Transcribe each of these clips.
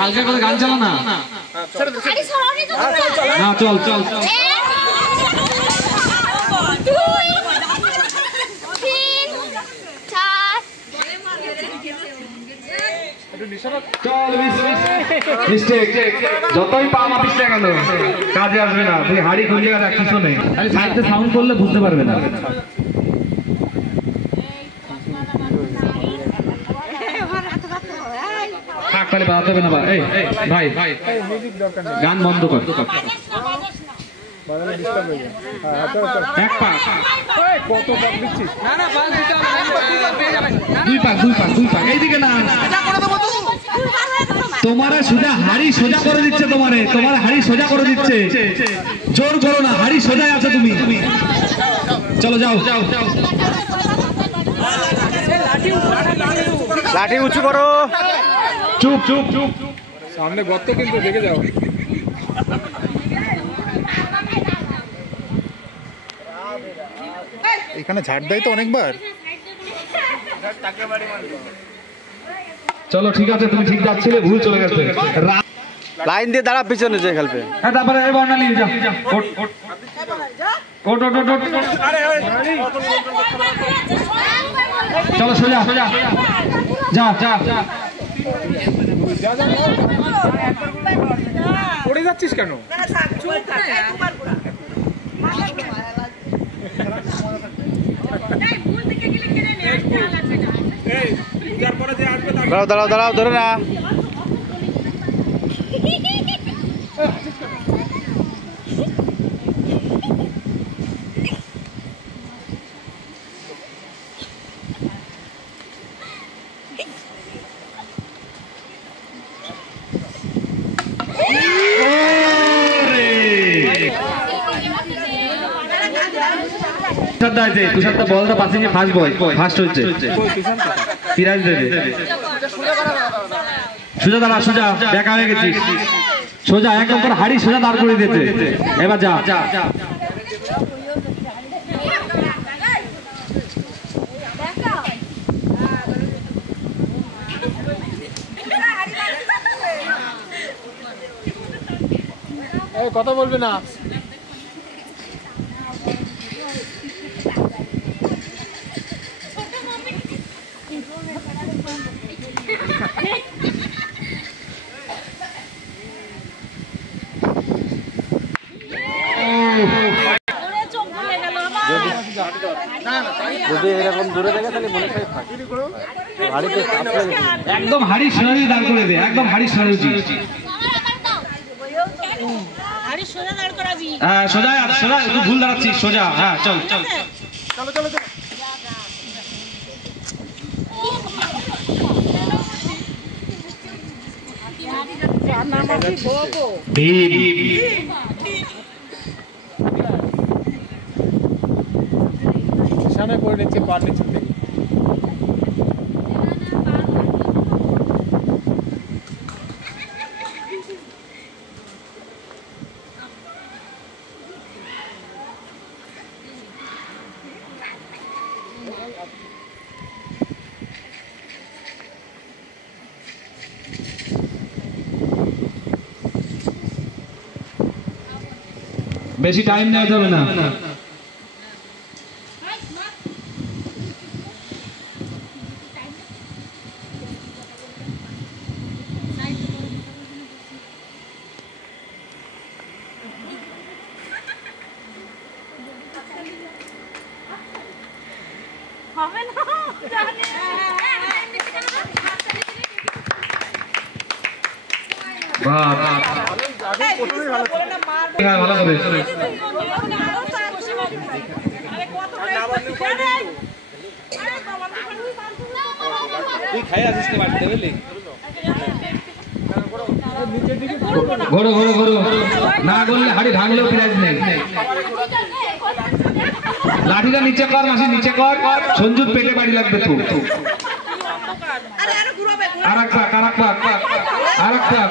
হালকা করে গান চালা না। না চল চল যতই পা মাপিস না কেন কাজে আসবে না। তুই হাড়ি খুঁজে গেলে কিছু নেই, সাইডে সাউন্ড করলে বুঝতে পারবে না। তাহলে বাজাতে হবে না। ভাই ভাই গান বন্ধ কর। এক পা দুই পা দুই পা দুই পা এইদিকে না। তোমারে সোজা হাড়ি সোজা করে দিচ্ছে, তোমার হাড়ি সোজা করে দিচ্ছে। জোর করো না, হাড়ি সোজায় আছো তুমি। চলো যাও যাও। লাঠি উঁচু করো। চুপ চুপ চুপ। সামনে গর্ত কিন্তু দেখে যাও। এখানে ঝাড় দেয় তো অনেকবার। চলো ঠিক আছে, তুমি ঠিক যাচ্ছিলে, ভুল চলে গেছে। লাইন দিয়ে দাঁড়া, পিছনে যে খেলবে। হ্যাঁ তারপরে এই বর্ণালী যা ওট ওট ওট ওট ওট ওট। চলো সোজা সোজা যা যা। পড়ে যাচ্ছিস কেন? দাঁড়াও দাঁড়াও দাঁড়াও, ধরে না। তুষারটা বলটা পাশে নিয়ে ফার্স্ট বয় ফার্স্ট হচ্ছে, পিরাজ দেবে। সোজা দাঁড়া, সোজা দেখা হয়ে গেছিস। সোজা একদম করে হাড়ি সোজা দাঁড় করে দিতে। এবার যা যা। কথা বলবে না। যদি এরকম দূরে থাকে তাহলে মনে হয় একদম হাড়ি সোজা দাঁড় করে দে, একদম হাড়ি সোজা। হ্যাঁ সোজা সোজা, তুই ভুল দাঁড়াচ্ছিস, সোজা। হ্যাঁ চল চল চলো চলো চলো। সামনে পড়ে নিচ্ছে, পা নিচ্ছে। বেশি টাইম নেওয়া যাবে না। ভালো করে তুই খাই আসিস না বাড়িতে, বুঝলি? ঘোরো ঘোরো ঘোরো, না করলে হাড়ি ভাঙলেও প্রাইজ নেই। লাঠিটা নিচে কর, মাসি নিচে কর। সঞ্জুর পেটে বাড়ি লাগবে। তুই আর এক পাক, আর এক পাক, আর এক পাক।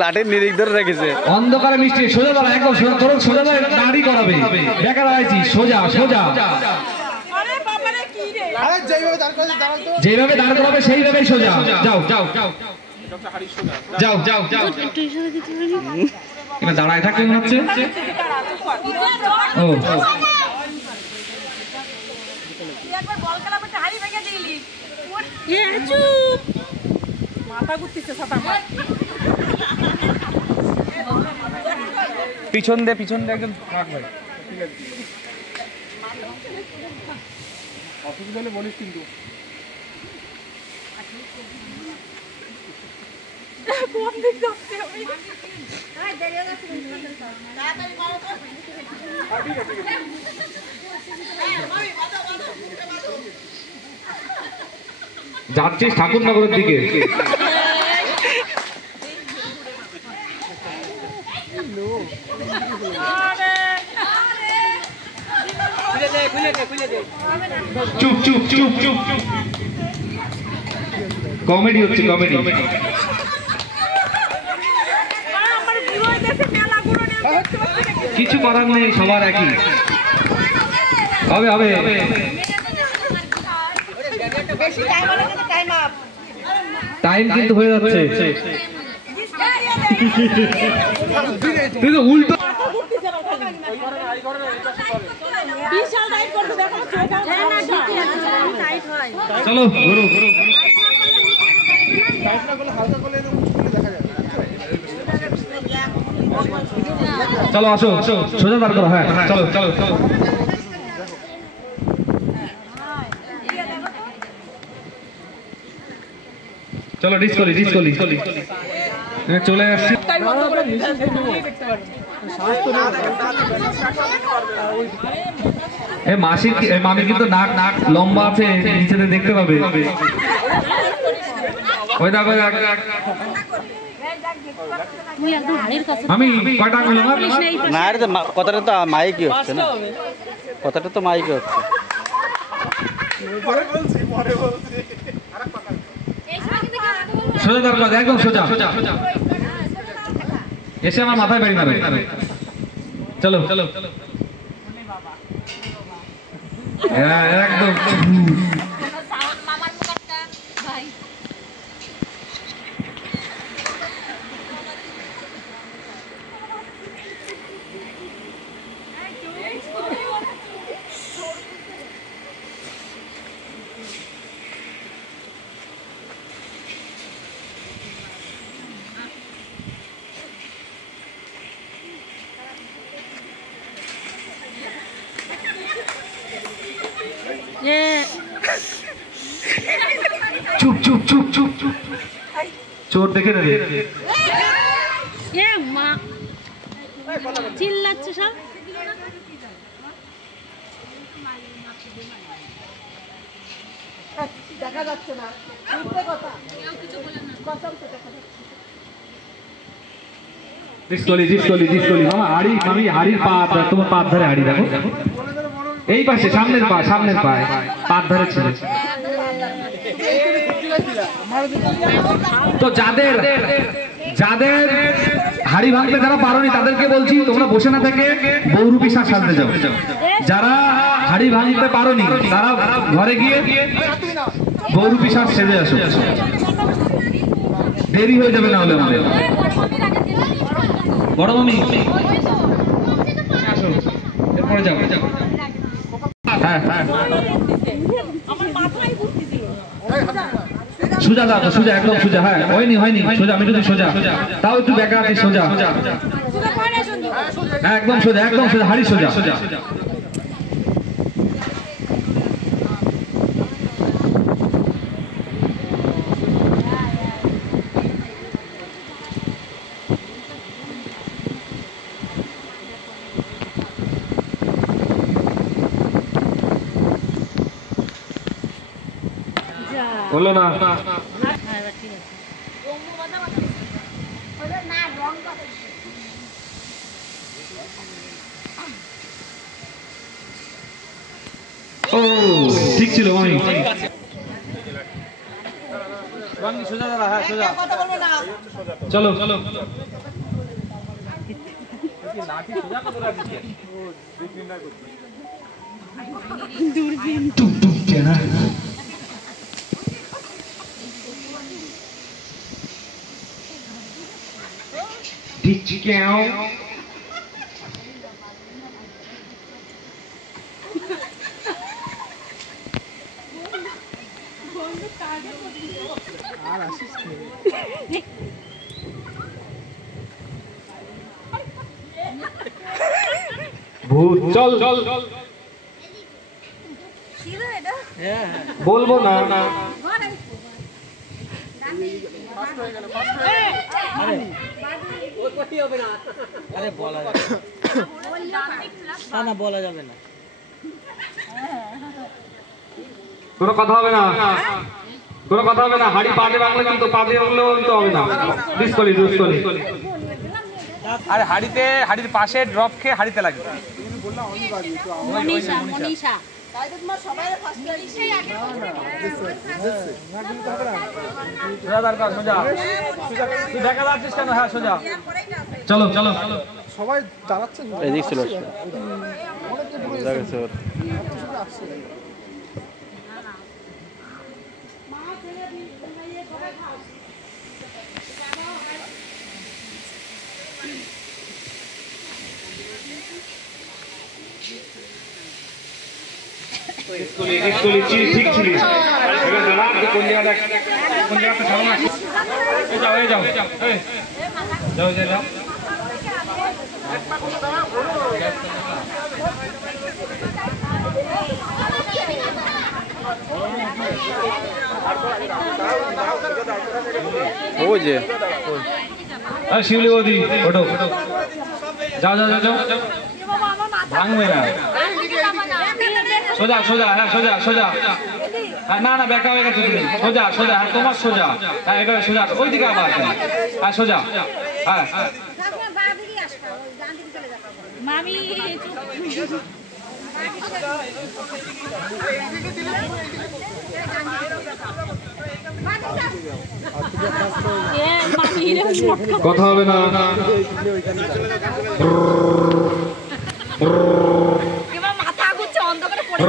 লাঠির নিরিখ ধরে রেখেছে। অন্ধকারে মিষ্টি সোজা দাঁড়া, একদম সোজা। তোর সোজা দাঁড়ি করাবে। বেকার আছি, সোজা সোজা। যেভাবে দাঁড় করাবে সেইভাবেই সোজা। যাও যাও যাও যাও যাও যাও। এবার দাঁড়ায় থাকতে মনে হচ্ছে। ও পিছন দে একদম থাক ভাই। অসুবিধা হলে বলিস কিন্তু। যাচ্ছিস ঠাকুরনগরের দিকে। চুপ চুপ চুপ চুপ চুপ। কমেডি হচ্ছে, কমেডি। কিছু করার নেই, সবার একই হবে হবে। টাইম কিন্তু হয়ে যাচ্ছে। তুই তো উল্টো। চলো গুরু। চলো আসো, সোজা দাঁড় করো। হ্যাঁ চলো চলো চলো। চলো ডিসকলি ডিসকলি চলে আসছি। মাসির মামির কিন্তু নাক নাক লম্বা আছে, নিচেতে দেখতে পাবে। ওই দেখো আমি কয়টা মিলো না রে, কথাটা তো মাইকই হচ্ছে না, কথাটা তো মাইকই হচ্ছে। সোজা দরকার, একদম সোজা সোজা। এসে আমার মাথায় বাড়ি মারবে। চলো চলো একদম। চুপ চুপ চুপ চুপ চুপ। চোর দেখে নেবে। চিল্লাচ্ছে সব। দেখা যাচ্ছে না, ডিসকলি ডিসকলি ডিসকলি। মামা হাড়ি, মামি হাড়ির পা, তোমার পা ধরে হাড়ি দেখো। এই পাশে সামনের পা, সামনের পায়ে পা ধরে ছিল। তো যাদের যাদের হাড়ি ভাঙতে যারা পারোনি তাদেরকে বলছি তোমরা বসে না থেকে বহুরূপী শাক সাজতে যাও। যারা হাড়ি ভাঙতে পারোনি তারা ঘরে গিয়ে বহুরূপী শাক সেজে আসো, দেরি হয়ে যাবে না হলে আমাদের। বড় মামি আসো, এরপরে যাও। হ্যাঁ হ্যাঁ সোজা দাও, সোজা একদম সোজা। হ্যাঁ হয়নি হয়নি, সোজা আমি যদি সোজা তাও একটু বেঁকা আছে। সোজা হ্যাঁ একদম সোজা, একদম সোজা, হাড়ি সোজা সোজা। হলো না। ও ঠিক ছিল মামি। চলো চলো দূরবীন। না দিচ্ছি কেউ ভূত চল চল বলবো না বলা যাবে না কোনো কথা হবে না কোনো কথা হবে না হাড়ি পাটে বাংলা কিন্তু পাটে বাংলাও কিন্তু হবে না দুষ্কলি দুষ্কলি আরে হাড়ির পাশে ড্রপ খেয়ে হাড়িতে লাগবে মনীষা মনীষা সোজা তুই দেখা যাচ্ছিস কেন হ্যাঁ সোজা চলো চলো সবাই চালাচ্ছেন এদিক ছিল ঠিক ছিলিস এবার দাঁড়া কোন জায়গাটা সামনে আসিস যাও যাও যাও যাও যাও ওই যে শিউলি বৌদি ওঠো যাও যাও যাও যাও ভাঙবে না সোজা সোজা হ্যাঁ সোজা সোজা না না বেঁকা হয়ে গেছে তুমি সোজা সোজা হ্যাঁ তোমার সোজা হ্যাঁ এবারে সোজা ওই দিকে আবার হ্যাঁ সোজা হ্যাঁ মামি কথা হবে না মাথা ঘুরছে অন্ধকারে পড়ে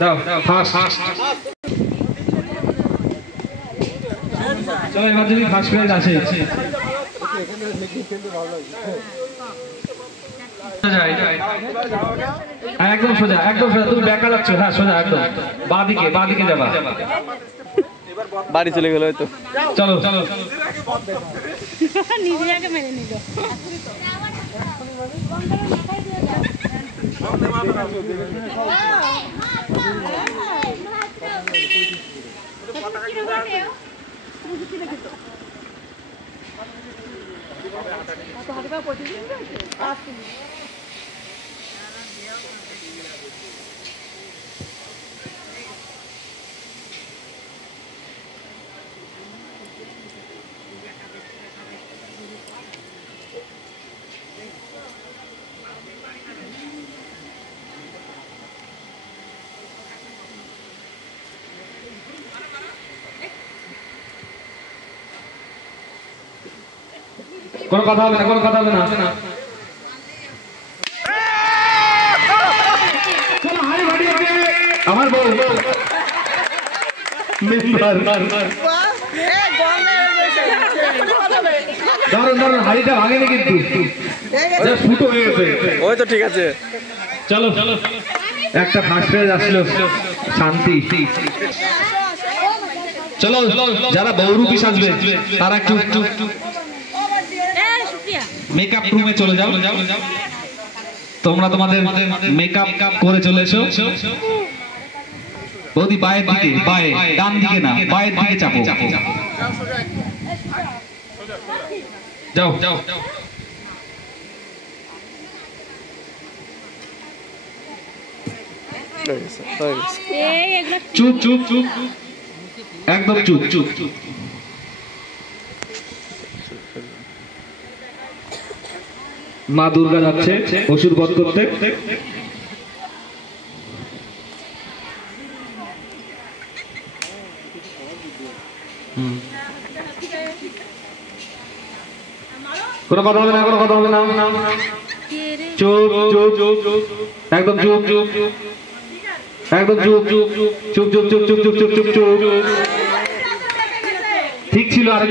দাও ফাস্ট চলো এবার যদি ফার্স্ট প্রাইজ আসে একদম সোজা তুমি বেঁকা যাচ্ছ হ্যাঁ সোজা একদম বাঁদিকে যাবা বাড়ি চলে গেল হয়তো চলো চলো নিজেকে মেরে নিল কোনো কথা হবে না চলো হাড়ি ভাড়ি আমার বউ ধরুন হাড়িটা ভাঙেনি কিন্তু ফুটো হয়ে গেছে ওই তো ঠিক আছে চলো চলো একটা ফার্স্ট প্রাইজ আসলো শান্তি চলো যারা বহুরূপী সাজবে তারা একটু মেকআপ রুমে চলে যাও তোমরা তোমাদের মেকআপ করে চলে এসো বৌদি বায়ের দিকে বায়ে ডান দিকে না বায়ের দিকে চাপো যাও যাও চুপ চুপ চুপ একদম চুপ চুপ চুপ মা দুর্গা যাচ্ছে অসুর বধ করতে কোনো কথা হবে না, কোনো কথা হবে না। চুপ চুপ চুপ চুপ, একদম চুপ চুপ চুপ, একদম চুপ চুপ চুপ চুপ চুপ চুপ চুপ চুপ চুপ চুপ। ঠিক ছিল আর